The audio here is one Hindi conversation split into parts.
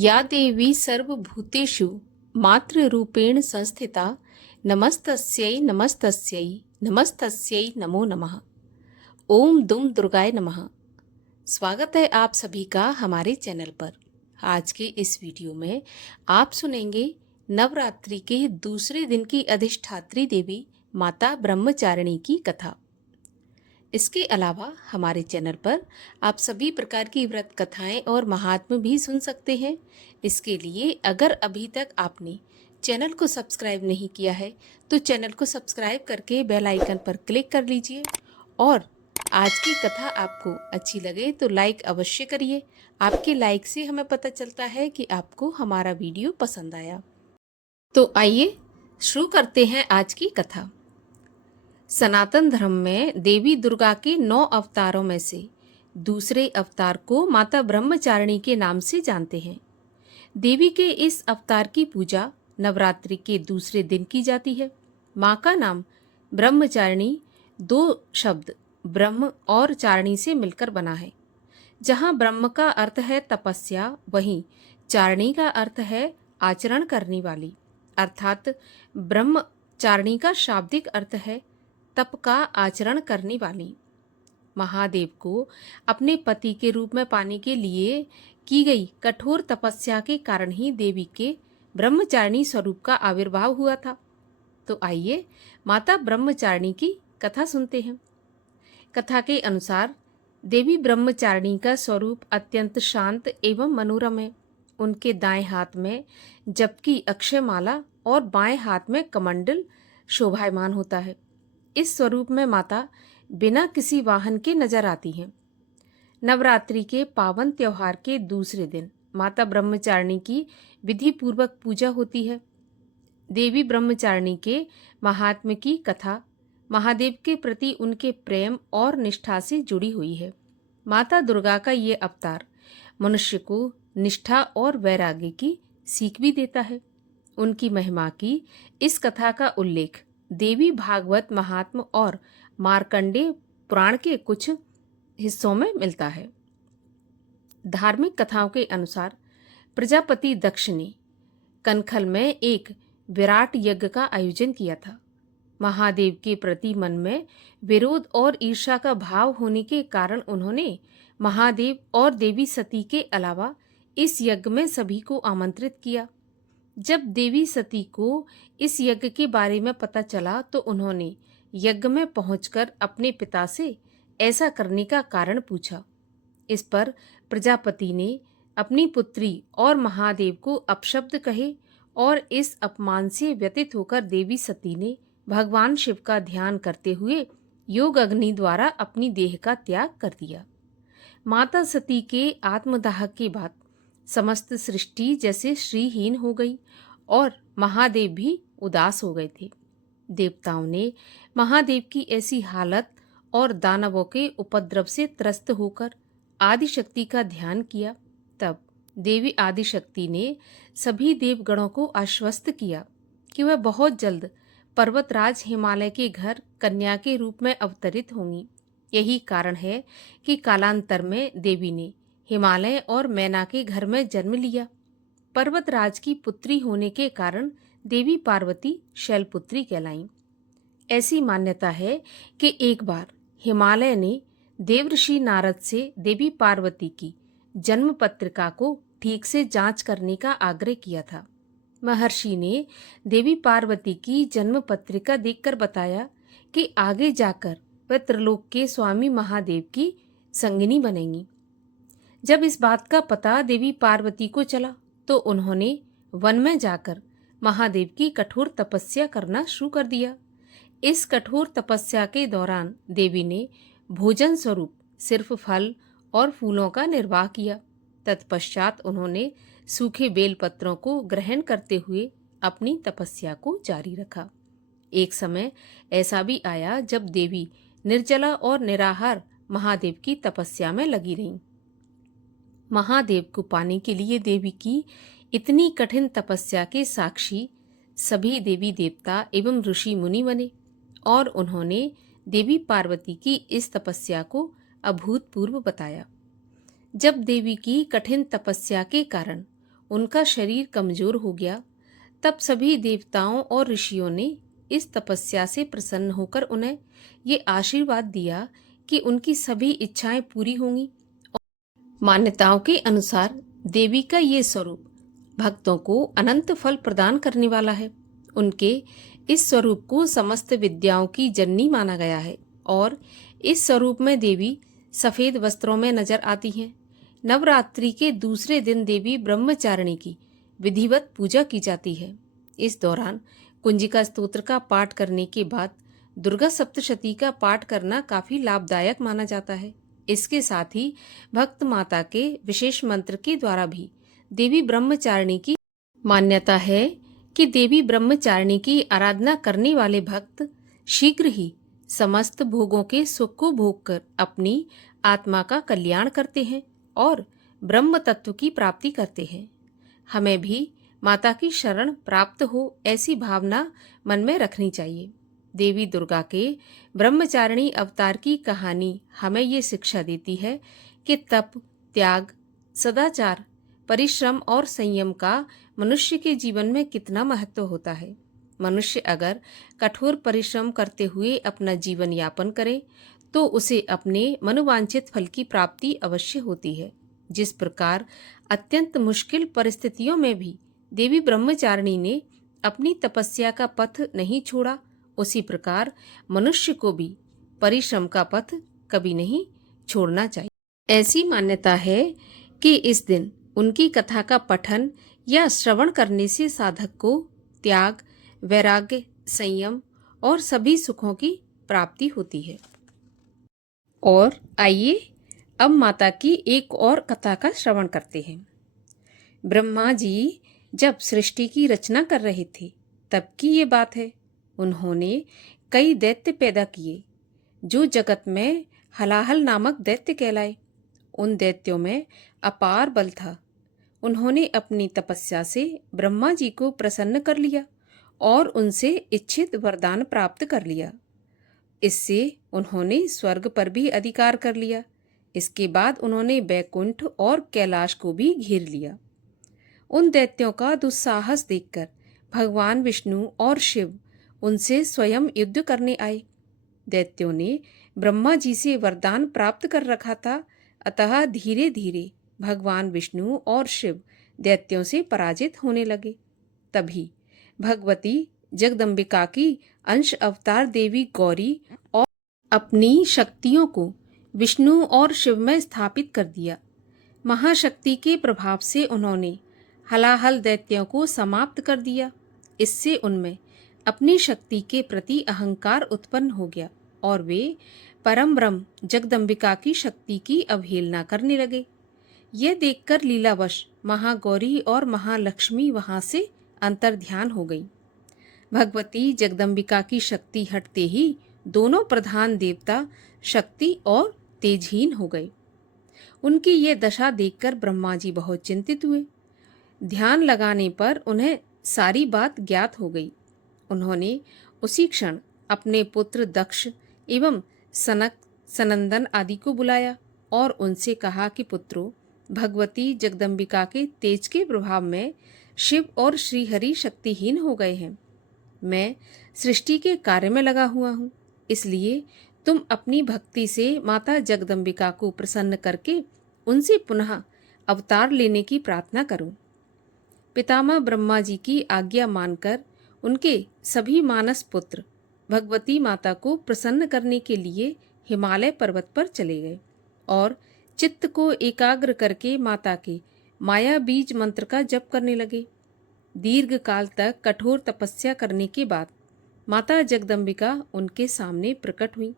या देवी सर्वभूतेषु मातृरूपेण संस्थिता नमस्तस्यै नमस्तस्यै नमस्तस्यै नमो नमः। ओम दुम दुर्गाय नमः। स्वागत है आप सभी का हमारे चैनल पर। आज के इस वीडियो में आप सुनेंगे नवरात्रि के दूसरे दिन की अधिष्ठात्री देवी माता ब्रह्मचारिणी की कथा। इसके अलावा हमारे चैनल पर आप सभी प्रकार की व्रत कथाएं और महात्म्य भी सुन सकते हैं। इसके लिए अगर अभी तक आपने चैनल को सब्सक्राइब नहीं किया है तो चैनल को सब्सक्राइब करके बेल आइकन पर क्लिक कर लीजिए और आज की कथा आपको अच्छी लगे तो लाइक अवश्य करिए। आपके लाइक से हमें पता चलता है कि आपको हमारा वीडियो पसंद आया। तो आइए शुरू करते हैं आज की कथा। सनातन धर्म में देवी दुर्गा के 9 अवतारों में से दूसरे अवतार को माता ब्रह्मचारिणी के नाम से जानते हैं। देवी के इस अवतार की पूजा नवरात्रि के दूसरे दिन की जाती है। माँ का नाम ब्रह्मचारिणी 2 शब्द ब्रह्म और चारिणी से मिलकर बना है। जहाँ ब्रह्म का अर्थ है तपस्या, वहीं चारिणी का अर्थ है आचरण करने वाली, अर्थात ब्रह्मचारिणी का शाब्दिक अर्थ है तप का आचरण करने वाली। महादेव को अपने पति के रूप में पाने के लिए की गई कठोर तपस्या के कारण ही देवी के ब्रह्मचारिणी स्वरूप का आविर्भाव हुआ था। तो आइए माता ब्रह्मचारिणी की कथा सुनते हैं। कथा के अनुसार देवी ब्रह्मचारिणी का स्वरूप अत्यंत शांत एवं मनोरम है। उनके दाएं हाथ में जपकी अक्षय माला और बाएं हाथ में कमंडल शोभायमान होता है। इस स्वरूप में माता बिना किसी वाहन के नजर आती हैं। नवरात्रि के पावन त्योहार के दूसरे दिन माता ब्रह्मचारिणी की विधि पूर्वक पूजा होती है। देवी ब्रह्मचारिणी के महात्म्य की कथा महादेव के प्रति उनके प्रेम और निष्ठा से जुड़ी हुई है। माता दुर्गा का ये अवतार मनुष्य को निष्ठा और वैराग्य की सीख भी देता है। उनकी महिमा की इस कथा का उल्लेख देवी भागवत महात्म्य और मार्कंडेय पुराण के कुछ हिस्सों में मिलता है। धार्मिक कथाओं के अनुसार प्रजापति दक्ष ने कनखल में एक विराट यज्ञ का आयोजन किया था। महादेव के प्रति मन में विरोध और ईर्ष्या का भाव होने के कारण उन्होंने महादेव और देवी सती के अलावा इस यज्ञ में सभी को आमंत्रित किया। जब देवी सती को इस यज्ञ के बारे में पता चला तो उन्होंने यज्ञ में पहुंचकर अपने पिता से ऐसा करने का कारण पूछा। इस पर प्रजापति ने अपनी पुत्री और महादेव को अपशब्द कहे और इस अपमान से व्यथित होकर देवी सती ने भगवान शिव का ध्यान करते हुए योग अग्नि द्वारा अपनी देह का त्याग कर दिया। माता सती के आत्मदाह के बाद समस्त सृष्टि जैसे श्रीहीन हो गई और महादेव भी उदास हो गए थे। देवताओं ने महादेव की ऐसी हालत और दानवों के उपद्रव से त्रस्त होकर आदिशक्ति का ध्यान किया। तब देवी आदिशक्ति ने सभी देवगणों को आश्वस्त किया कि वह बहुत जल्द पर्वतराज हिमालय के घर कन्या के रूप में अवतरित होंगी। यही कारण है कि कालांतर में देवी ने हिमालय और मैना के घर में जन्म लिया। पर्वतराज की पुत्री होने के कारण देवी पार्वती शैलपुत्री कहलाईं। ऐसी मान्यता है कि एक बार हिमालय ने देवऋषि नारद से देवी पार्वती की जन्म पत्रिका को ठीक से जांच करने का आग्रह किया था। महर्षि ने देवी पार्वती की जन्म पत्रिका देखकर बताया कि आगे जाकर वह त्रिलोक के स्वामी महादेव की संगिनी बनेंगी। जब इस बात का पता देवी पार्वती को चला तो उन्होंने वन में जाकर महादेव की कठोर तपस्या करना शुरू कर दिया। इस कठोर तपस्या के दौरान देवी ने भोजन स्वरूप सिर्फ फल और फूलों का निर्वाह किया। तत्पश्चात उन्होंने सूखे बेलपत्रों को ग्रहण करते हुए अपनी तपस्या को जारी रखा। एक समय ऐसा भी आया जब देवी निर्जला और निराहार महादेव की तपस्या में लगी रहीं। महादेव को पाने के लिए देवी की इतनी कठिन तपस्या के साक्षी सभी देवी देवता एवं ऋषि मुनि बने और उन्होंने देवी पार्वती की इस तपस्या को अभूतपूर्व बताया। जब देवी की कठिन तपस्या के कारण उनका शरीर कमजोर हो गया, तब सभी देवताओं और ऋषियों ने इस तपस्या से प्रसन्न होकर उन्हें ये आशीर्वाद दिया कि उनकी सभी इच्छाएं पूरी होंगी। मान्यताओं के अनुसार देवी का ये स्वरूप भक्तों को अनंत फल प्रदान करने वाला है। उनके इस स्वरूप को समस्त विद्याओं की जननी माना गया है और इस स्वरूप में देवी सफेद वस्त्रों में नजर आती हैं। नवरात्रि के दूसरे दिन देवी ब्रह्मचारिणी की विधिवत पूजा की जाती है। इस दौरान कुंजिका स्तोत्र का पाठ करने के बाद दुर्गा सप्तशती का पाठ करना काफी लाभदायक माना जाता है। इसके साथ ही भक्त माता के विशेष मंत्र के द्वारा भी देवी ब्रह्मचारिणी की मान्यता है कि देवी ब्रह्मचारिणी की आराधना करने वाले भक्त शीघ्र ही समस्त भोगों के सुख को भोग कर अपनी आत्मा का कल्याण करते हैं और ब्रह्म तत्व की प्राप्ति करते हैं। हमें भी माता की शरण प्राप्त हो ऐसी भावना मन में रखनी चाहिए। देवी दुर्गा के ब्रह्मचारिणी अवतार की कहानी हमें ये शिक्षा देती है कि तप, त्याग, सदाचार, परिश्रम और संयम का मनुष्य के जीवन में कितना महत्व होता है। मनुष्य अगर कठोर परिश्रम करते हुए अपना जीवन यापन करे तो उसे अपने मनोवांछित फल की प्राप्ति अवश्य होती है। जिस प्रकार अत्यंत मुश्किल परिस्थितियों में भी देवी ब्रह्मचारिणी ने अपनी तपस्या का पथ नहीं छोड़ा, उसी प्रकार मनुष्य को भी परिश्रम का पथ कभी नहीं छोड़ना चाहिए। ऐसी मान्यता है कि इस दिन उनकी कथा का पठन या श्रवण करने से साधक को त्याग, वैराग्य, संयम और सभी सुखों की प्राप्ति होती है। और आइए अब माता की एक और कथा का श्रवण करते हैं। ब्रह्मा जी जब सृष्टि की रचना कर रहे थे तब की ये बात है। उन्होंने कई दैत्य पैदा किए जो जगत में हलाहल नामक दैत्य कहलाए। उन दैत्यों में अपार बल था। उन्होंने अपनी तपस्या से ब्रह्मा जी को प्रसन्न कर लिया और उनसे इच्छित वरदान प्राप्त कर लिया। इससे उन्होंने स्वर्ग पर भी अधिकार कर लिया। इसके बाद उन्होंने बैकुंठ और कैलाश को भी घेर लिया। उन दैत्यों का दुस्साहस देखकर भगवान विष्णु और शिव उनसे स्वयं युद्ध करने आए। दैत्यों ने ब्रह्मा जी से वरदान प्राप्त कर रखा था, अतः धीरे धीरे भगवान विष्णु और शिव दैत्यों से पराजित होने लगे। तभी भगवती जगदम्बिका की अंश अवतार देवी गौरी और अपनी शक्तियों को विष्णु और शिव में स्थापित कर दिया। महाशक्ति के प्रभाव से उन्होंने हलाहल दैत्यों को समाप्त कर दिया। इससे उनमें अपनी शक्ति के प्रति अहंकार उत्पन्न हो गया और वे परम ब्रह्म जगदम्बिका की शक्ति की अवहेलना करने लगे। यह देखकर लीलावश महागौरी और महालक्ष्मी वहां से अंतर्ध्यान हो गई। भगवती जगदम्बिका की शक्ति हटते ही दोनों प्रधान देवता शक्ति और तेजहीन हो गए। उनकी ये दशा देखकर ब्रह्मा जी बहुत चिंतित हुए। ध्यान लगाने पर उन्हें सारी बात ज्ञात हो गई। उन्होंने उसी क्षण अपने पुत्र दक्ष एवं सनक, सनंदन आदि को बुलाया और उनसे कहा कि पुत्रों, भगवती जगदम्बिका के तेज के प्रभाव में शिव और श्रीहरि शक्तिहीन हो गए हैं। मैं सृष्टि के कार्य में लगा हुआ हूँ, इसलिए तुम अपनी भक्ति से माता जगदम्बिका को प्रसन्न करके उनसे पुनः अवतार लेने की प्रार्थना करो। पितामह ब्रह्मा जी की आज्ञा मानकर उनके सभी मानस पुत्र भगवती माता को प्रसन्न करने के लिए हिमालय पर्वत पर चले गए और चित्त को एकाग्र करके माता के माया बीज मंत्र का जप करने लगे। दीर्घ काल तक कठोर तपस्या करने के बाद माता जगदम्बिका उनके सामने प्रकट हुई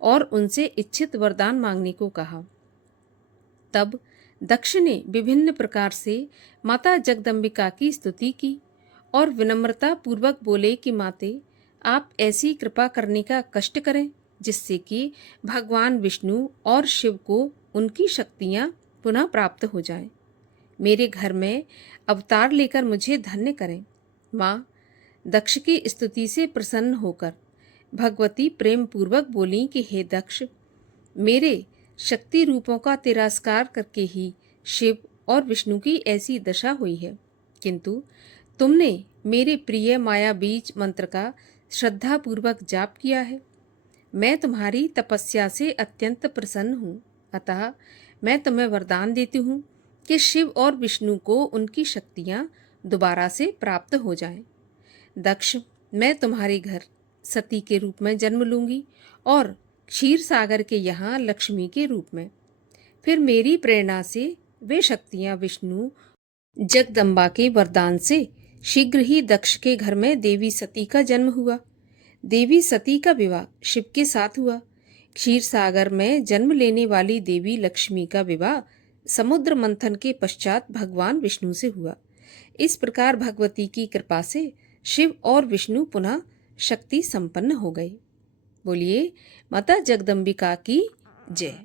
और उनसे इच्छित वरदान मांगने को कहा। तब दक्ष ने विभिन्न प्रकार से माता जगदम्बिका की स्तुति की और विनम्रता पूर्वक बोले कि माते, आप ऐसी कृपा करने का कष्ट करें जिससे कि भगवान विष्णु और शिव को उनकी शक्तियां पुनः प्राप्त हो जाएं। मेरे घर में अवतार लेकर मुझे धन्य करें। माँ दक्ष की स्तुति से प्रसन्न होकर भगवती प्रेम पूर्वक बोली कि हे दक्ष, मेरे शक्ति रूपों का तिरस्कार करके ही शिव और विष्णु की ऐसी दशा हुई है, किंतु तुमने मेरे प्रिय माया बीज मंत्र का श्रद्धापूर्वक जाप किया है। मैं तुम्हारी तपस्या से अत्यंत प्रसन्न हूँ, अतः मैं तुम्हें वरदान देती हूँ कि शिव और विष्णु को उनकी शक्तियाँ दोबारा से प्राप्त हो जाएं। दक्ष, मैं तुम्हारे घर सती के रूप में जन्म लूंगी और क्षीर सागर के यहाँ लक्ष्मी के रूप में। फिर मेरी प्रेरणा से वे शक्तियाँ विष्णु जगदम्बा के वरदान से शीघ्र ही दक्ष के घर में देवी सती का जन्म हुआ। देवी सती का विवाह शिव के साथ हुआ। क्षीर सागर में जन्म लेने वाली देवी लक्ष्मी का विवाह समुद्र मंथन के पश्चात भगवान विष्णु से हुआ। इस प्रकार भगवती की कृपा से शिव और विष्णु पुनः शक्ति संपन्न हो गए। बोलिए माता जगदम्बिका की जय।